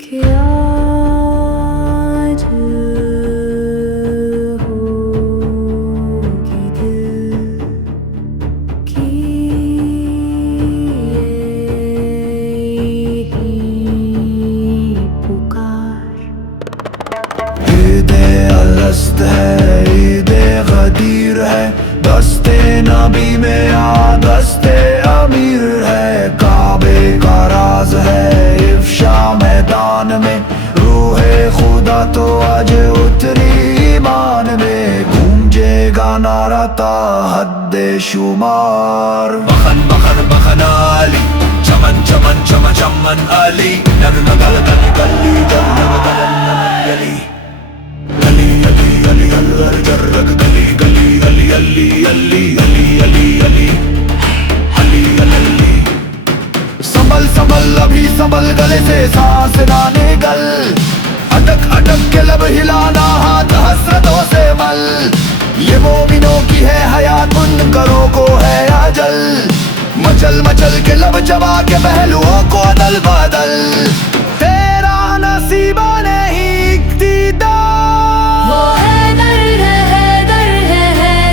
क्या आज होगी दिल की यही पुकार। ईदे अलस्त है, ईदे गदीर है, दस्ते नबी में आ दस्ते अमीर है। काबे का राज है इफ्शा मैदान में, रूहे खुदा तो आज उतरी ईमान में। गूंजेगा नारा ता हद्दे शुमार। बखन बखन बखन अली, चमन चमन चम चमन अली, नर नगल गली गली जल नगल गली गली अली अली अल्लर जर्रग गली गली अली अली अली अली अली अली अली अली। संभल संभल अभी संभल, गले से सांस ना निकल, अटक अटक के लब हिलाना हाथ हसरतों से मल। ये मोमिनों की है हयात, मुनकरों को है अजल। मचल मचल के लब जमा के पहलुओं को अदल बदल। तेरा नसीबा नहीं दीदार, वो हैदर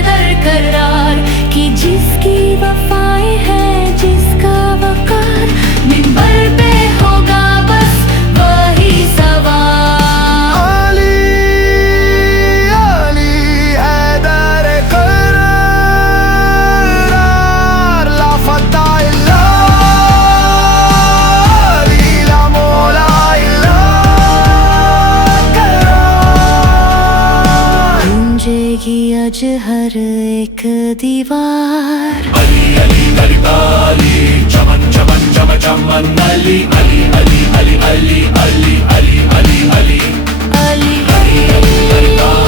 है करार कि जिसकी वफाएं हैं जिसका वकार। मिंबर पे होगा बस वही सवार। अली अली हैदर करार, ला फता इल्ला अली, ला मौला इल्ला करार। गूंजेगी आज हर एक दीवार। अली अली अली अली, चमन चमन चम चमन अली अली अली अली अली अली अली अली अली अली अली अली अली।